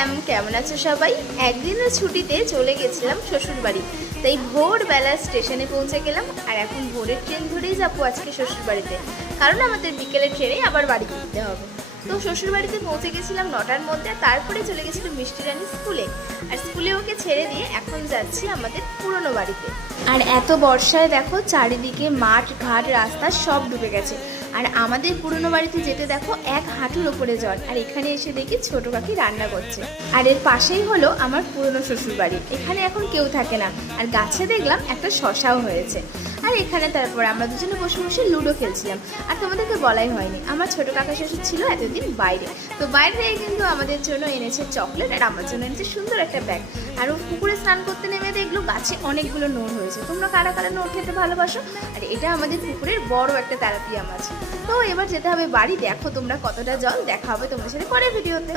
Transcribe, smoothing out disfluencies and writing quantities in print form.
Ma'am, কেমন আছো সবাই? একদিনের ছুটিতে চলে গেছিলাম শ্বশুরবাড়ি। তাই ভোরবেলা স্টেশনে পৌঁছে গেলাম, আর এখন ভোরের ট্রেন ধরেই যাবো আজকে শ্বশুরবাড়িতে, কারণ আমাদের বিকেলের ট্রেনে আবার বাড়ি ফিরতে হবে। তো শ্বশুরবাড়িতে পৌঁছে গেছিলাম 9টার মধ্যে, তারপরে চলে গেছিলাম মিষ্টি রানী স্কুলে, আর স্কুলে ওকে ছেড়ে দিয়ে এখন যাচ্ছি আমাদের পুরনো বাড়িতে। আর এত বর্ষায় দেখো চারিদিকে মাঠ ঘাট রাস্তা সব ডুবে গেছে, আর আমাদের পুরনো বাড়িতে যেতে দেখো এক হাঁটুর ওপরে জল। আর এখানে এসে দেখি ছোট কাকি রান্না করছে, আর এর পাশেই হলো আমার পুরনো শ্বশুর বাড়ি। এখানে এখন কেউ থাকে না, আর গাছে দেখলাম একটা শশাও হয়েছে। আর এখানে তারপর আমরা দুজনে বসে বসে লুডো খেলছিলাম। আর তোমাদেরকে বলাই হয়নি, আমার ছোট কাকা শ্বশুর ছিল এতদিন বাইরে, তো বাইরে থেকে কিন্তু আমাদের জন্য এনেছে চকলেট, আর আমার জন্য এনেছে সুন্দর একটা ব্যাগ। আর ও পুকুরে স্নান করতে নেমে দেখলো গাছে অনেকগুলো নোড় হয়েছে। তোমরা কারা কারা নোড় খেতে ভালোবাসো? আর এটা আমাদের পুকুরের বড় একটা তেলাপিয়া মাছ। তো এবার যেতে হবে বাড়ি। দেখো তোমরা কতটা জল, দেখা হবে তোমাদের সাথে পরের ভিডিওতে।